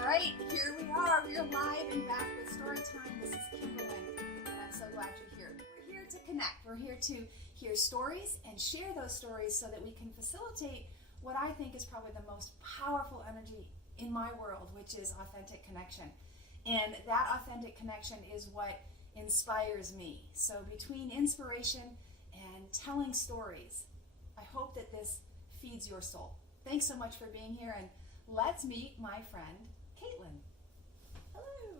All right, here we are. We're live and back with Storytime. This is Kimberlyn, and I'm so glad you're here. We're here to connect. We're here to hear stories and share those stories so that we can facilitate what I think is probably the most powerful energy in my world, which is authentic connection. And that authentic connection is what inspires me. So between inspiration and telling stories, I hope that this feeds your soul. Thanks so much for being here, and let's meet my friend, Caitlin. Hello.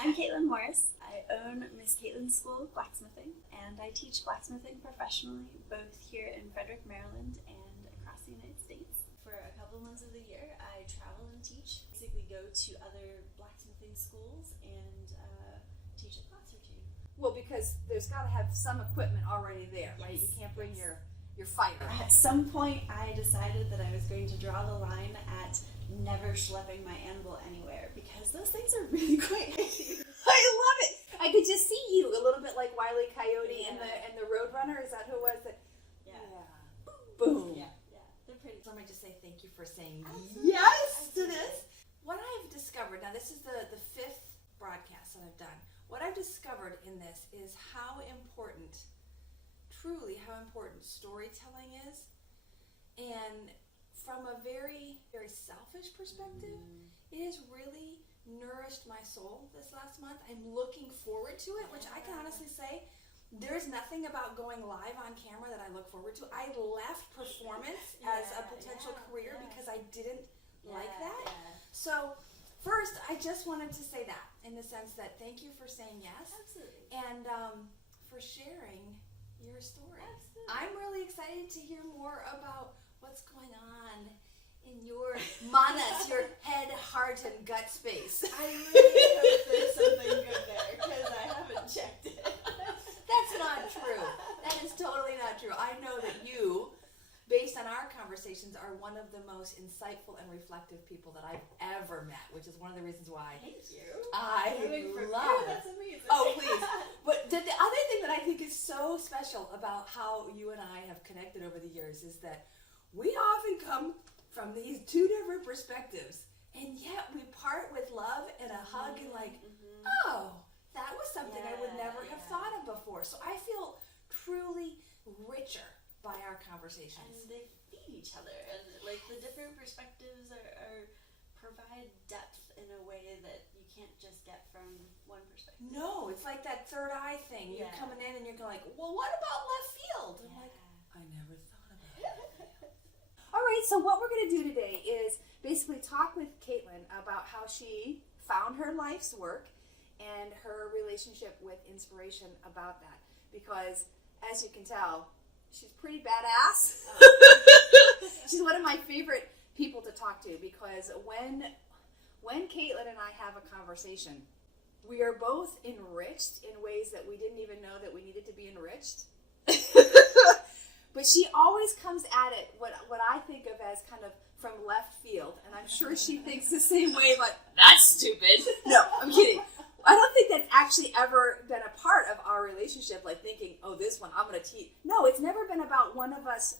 I'm Caitlin Morris. I own Miss Caitlin's School of Blacksmithing, and I teach blacksmithing professionally both here in Frederick, Maryland, and across the United States. For a couple months of the year, I travel and teach. Basically go to other blacksmithing schools and teach a class or two. Well, because there's got to have some equipment already there, right? Yes, You can't bring yes. your fire. At some point, I decided that I was going to draw the line at never schlepping my anvil anywhere, because those things are really quite heavy. I love it. I could just see you a little bit like Wile E. Coyote Yeah. and the Roadrunner. Is that who it was? Yeah. Boom. Yeah. They're pretty. So let me just say thank you for saying Absolutely. yes to Absolutely. this. What I've discovered, now this is the fifth broadcast that I've done. What I've discovered in this is how important, truly how important storytelling is. And from a very, very selfish perspective, it has really nourished my soul this last month. I'm looking forward to it, which I can honestly say, there's nothing about going live on camera that I look forward to. I left performance as a potential career because I didn't like that. Yeah. So first, I just wanted to say that in the sense that thank you for saying yes Absolutely. and for sharing your story. Absolutely. I'm really excited to hear more about what's going on in your manas, your head, heart, and gut space. I really hope there's something good there, because I haven't checked it. That's not true. That is totally not true. I know that you, based on our conversations, are one of the most insightful and reflective people that I've ever met, which is one of the reasons why Thank you. I Ew, love. that's amazing. Oh, please. But the other thing that I think is so special about how you and I have connected over the years is that we often come from these two different perspectives, and yet we part with love and a hug and like, oh, that was something I would never have thought of before. So I feel truly richer by our conversations. And they feed each other, and like the different perspectives are provide depth in a way that you can't just get from one perspective. No, it's like that third eye thing. You're Yeah. coming in and you're going like, well, what about left field? I'm Yeah. like, I never thought about it. All right, so what we're going to do today is basically talk with Caitlin about how she found her life's work and her relationship with inspiration about that. Because, as you can tell, she's pretty badass. She's one of my favorite people to talk to, because when Caitlin and I have a conversation, we are both enriched in ways that we didn't even know that we needed to be enriched. But she always comes at it what I think of as kind of from left field, and I'm sure she thinks the same way, but that's stupid. No, I'm kidding. I don't think that's actually ever been a part of our relationship, like thinking, oh, this one, I'm going to teach. No, it's never been about one of us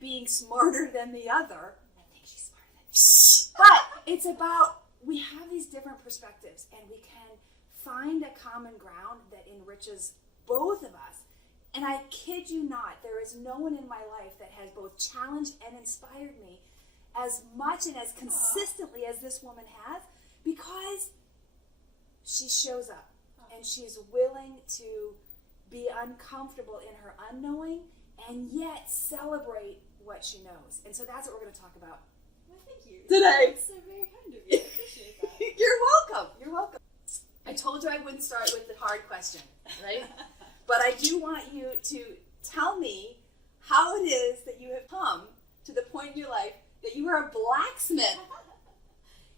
being smarter than the other. I think she's smarter than me. But it's about, we have these different perspectives, and we can find a common ground that enriches both of us. And I kid you not, there is no one in my life that has both challenged and inspired me as much and as consistently as this woman has, because she shows up and she's willing to be uncomfortable in her unknowing and yet celebrate what she knows. And so that's what we're going to talk about Well, thank you. today. That's so very kind of you. I appreciate that. You're welcome. You're welcome. I told you I wouldn't start with the hard question, right? But I do want you to tell me how it is that you have come to the point in your life that you are a blacksmith.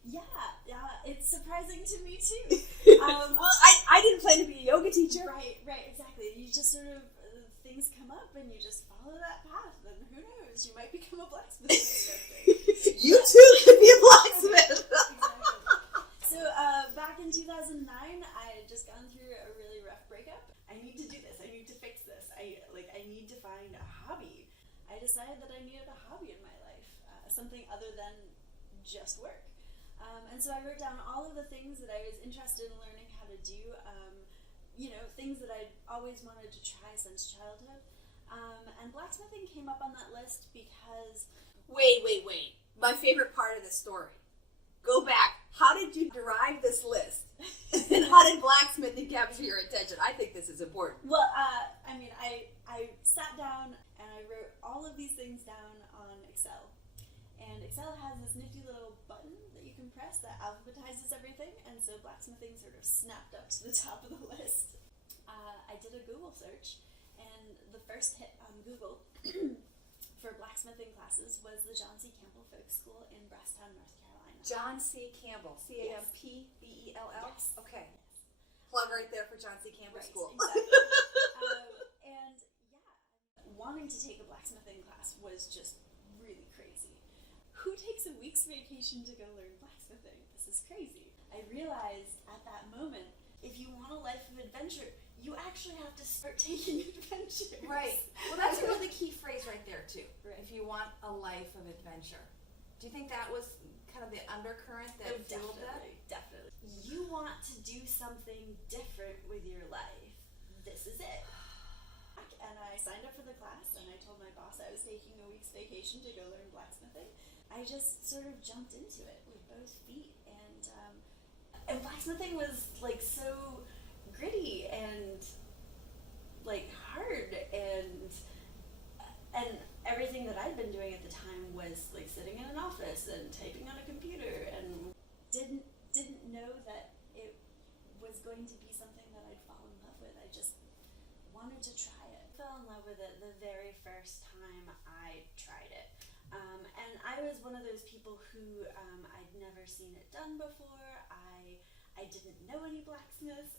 Yeah, it's surprising to me too. Well, I didn't plan to be a yoga teacher. Right, exactly. You just sort of, things come up and you just follow that path, and who knows, you might become a blacksmith instructor. You too could be a blacksmith. Exactly. So back in 2009, I had just gone through a really rough breakup. I need to do this. I need to fix this. I need to find a hobby. I decided that I needed a hobby in my life, something other than just work. And so I wrote down all of the things that I was interested in learning how to do, things that I'd always wanted to try since childhood. And blacksmithing came up on that list because... Wait. My favorite part of the story. Go back. How did you derive this list? And how did blacksmithing capture your attention? I think this is important. Well, I sat down and I wrote all of these things down on Excel. And Excel has this nifty little button that you can press that alphabetizes everything, and so blacksmithing sort of snapped up to the top of the list. I did a Google search, and the first hit on Google for blacksmithing classes was the John C. Campbell Folk School in Brasstown, North Carolina. John C. Campbell, Campbell. Yes. Okay. Plug right there for John C. Campbell Right, School. exactly. And yeah, wanting to take a blacksmithing class was just really crazy. Who takes a week's vacation to go learn blacksmithing? This is crazy. I realized at that moment, if you want a life of adventure, you actually have to start taking adventures. Right. Well, that's a really key phrase right there, too. Right. If you want a life of adventure. Do you think that was kind of the undercurrent that fueled that? Definitely. You want to do something different with your life. This is it. And I signed up for the class, and I told my boss I was taking a week's vacation to go learn blacksmithing. I just sort of jumped into it with both feet, and blacksmithing was like so gritty and like hard, and everything that I'd been doing at the time was like sitting in an office and typing on a computer, and didn't know that it was going to be something that I'd fall in love with. I just wanted to try it. Fell in love with it the very first time I tried it. And I was one of those people who I'd never seen it done before. I didn't know any blacksmiths.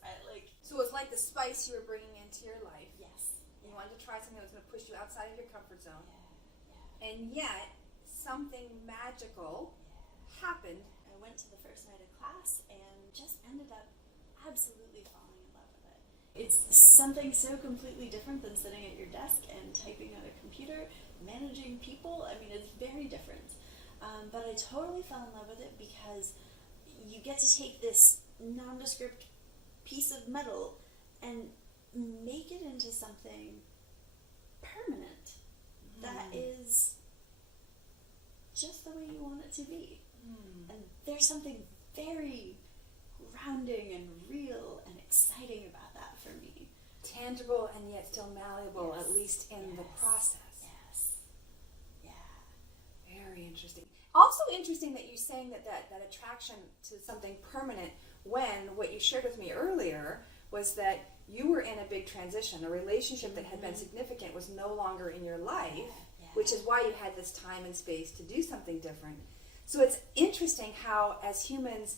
So it was like the spice you were bringing into your life. Yes. You wanted to try something that was going to push you outside of your comfort zone. Yeah. And yet, something magical happened. I went to the first night of class and just ended up absolutely falling in love with it. It's something so completely different than sitting at your desk and typing on a computer, managing people. I mean, it's very different. But I totally fell in love with it because you get to take this nondescript piece of metal and make it into something permanent that is just the way you want it to be. And there's something very grounding and real and exciting about that for me. Tangible and yet still malleable, Yes. at least in the process. Yes. Yeah. Very interesting. Also interesting that you're saying that attraction to something permanent when what you shared with me earlier was that you were in a big transition. A relationship that had been significant was no longer in your life, Yeah. which is why you had this time and space to do something different. So it's interesting how, as humans,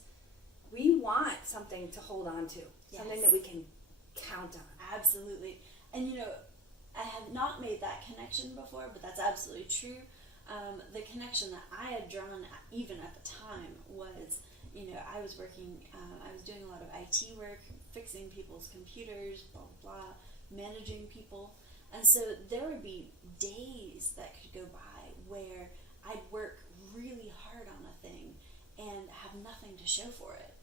we want something to hold on to, something Yes. that we can count on. Absolutely. And I had not made that connection before, but that's absolutely true. The connection that I had drawn even at the time was, I was working, I was doing a lot of IT work, fixing people's computers, blah, blah, blah, managing people. And so there would be days that could go by where I'd work really hard on a thing and have nothing to show for it.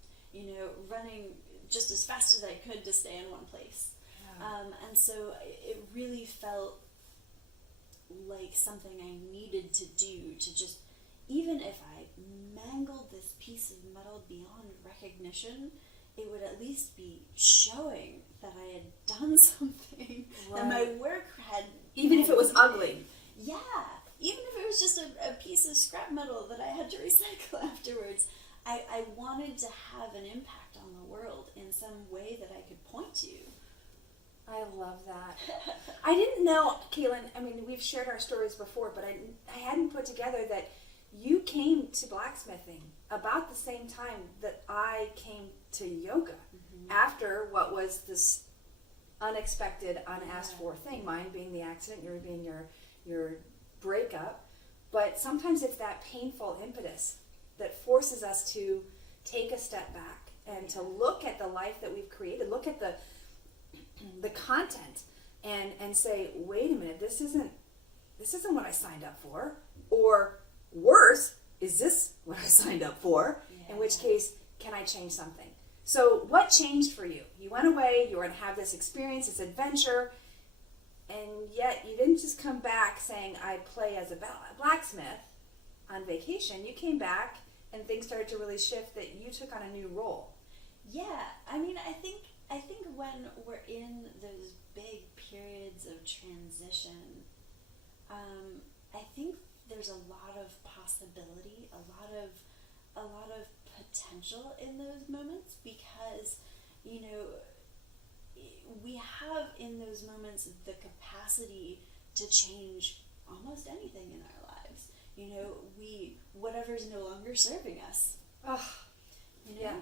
Running just as fast as I could to stay in one place. And so it really felt like something I needed to do to just, even if I mangled this piece of metal beyond recognition, it would at least be showing that I had done something, that my work had... Even if it was ugly. Yeah, even if it was just a piece of scrap metal that I had to recycle afterwards. I wanted to have an impact on the world in some way that I could point to. I love that. I didn't know, Caitlin, I mean, we've shared our stories before, but I hadn't put together that you came to blacksmithing about the same time that I came to yoga, after what was this unexpected, unasked for thing, mine being the accident, yours being your breakup. But sometimes it's that painful impetus that forces us to take a step back and to look at the life that we've created, look at the content, and say, wait a minute, this isn't what I signed up for, or worse, is this what I signed up for? Yeah. In which case, can I change something? So what changed for you? You went away, you were going to have this experience, this adventure, and yet you didn't just come back saying, I play as a blacksmith on vacation. You came back and things started to really shift, that you took on a new role. Yeah, I mean, I think when we're in those big periods of transition, I think there's a lot of possibility, a lot of potential in those moments, because, you know, we have in those moments the capacity to change almost anything in our lives. You know, whatever's no longer serving us. Oh, You know? yeah.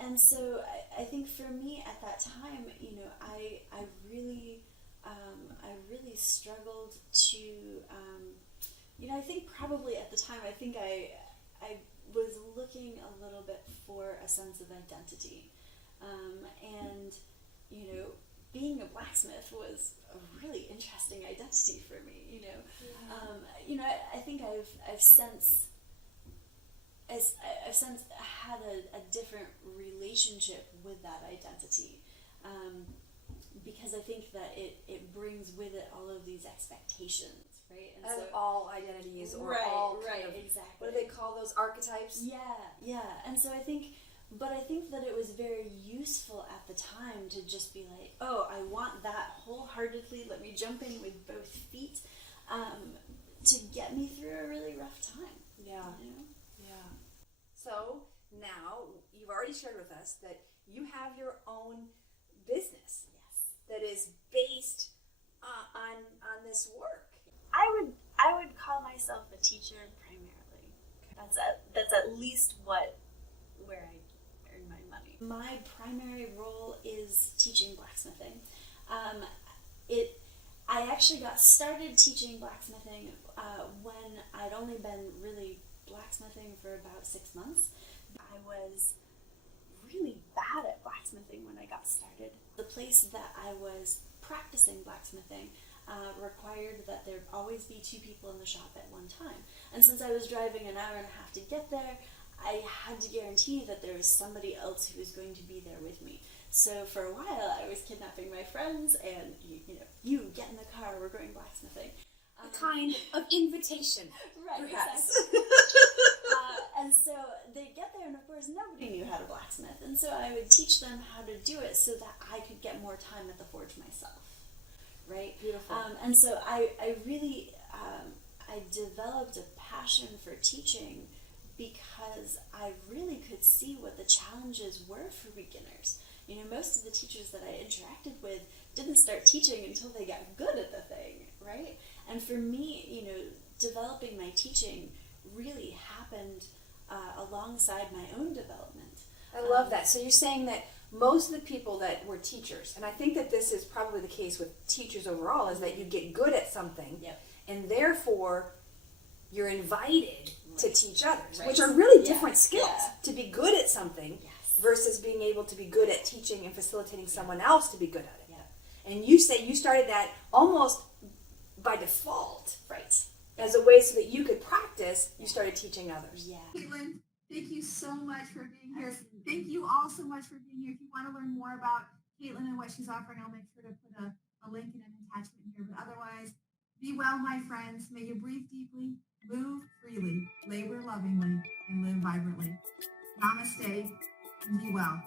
And so I think for me at that time, you know, I really struggled to, you know, I think probably at the time, I think I was looking a little bit for a sense of identity. And, you know, being a blacksmith was a really interesting identity for me, you know. You know, I think I've since had a different relationship with that identity, because I think that it brings with it all of these expectations, right? And As so, all identities, or right, all right, kind of, exactly. what do they call those, archetypes? Yeah. And so I think that it was very useful at the time to just be like, oh, I want that wholeheartedly, let me jump in with both feet, to get me through a really rough time. Yeah. You know? Yeah. So now you've already shared with us that you have your own business Yes. that is based on this work. I would call myself a teacher primarily. That's at least where I earn my money. My primary role is teaching blacksmithing. I actually got started teaching blacksmithing when I'd only been really blacksmithing for about 6 months. I was really bad at blacksmithing when I got started. The place that I was practicing blacksmithing required that there always be 2 people in the shop at one time. And since I was driving an hour and a half to get there, I had to guarantee that there was somebody else who was going to be there with me. So for a while, I was kidnapping my friends, and you get in the car, we're going blacksmithing. A kind of invitation, Right, perhaps. exactly. And so they'd get there, and of course nobody knew how to blacksmith. And so I would teach them how to do it so that I could get more time at the forge myself. Right? Beautiful. And so I really, I developed a passion for teaching because I really could see what the challenges were for beginners. You know, most of the teachers that I interacted with didn't start teaching until they got good at the thing, right? And for me, you know, developing my teaching really happened alongside my own development. I love that. So you're saying that most of the people that were teachers, and I think that this is probably the case with teachers overall, is that you get good at something, Yep. and therefore you're invited to teach others, Right. which are really Yeah. different skills. Yeah. To be good at something Yes. versus being able to be good at teaching and facilitating someone else to be good at it. Yeah. And you say you started that almost by default, Right. as a way so that you could practice. You started teaching others. Yeah. Caitlin, thank you so much for being here. Thank you all so much for being here. If you want to learn more about Caitlin and what she's offering, I'll make sure to put a link and an attachment here. But otherwise, be well, my friends. May you breathe deeply, move freely, labor lovingly, and live vibrantly. Namaste, and be well.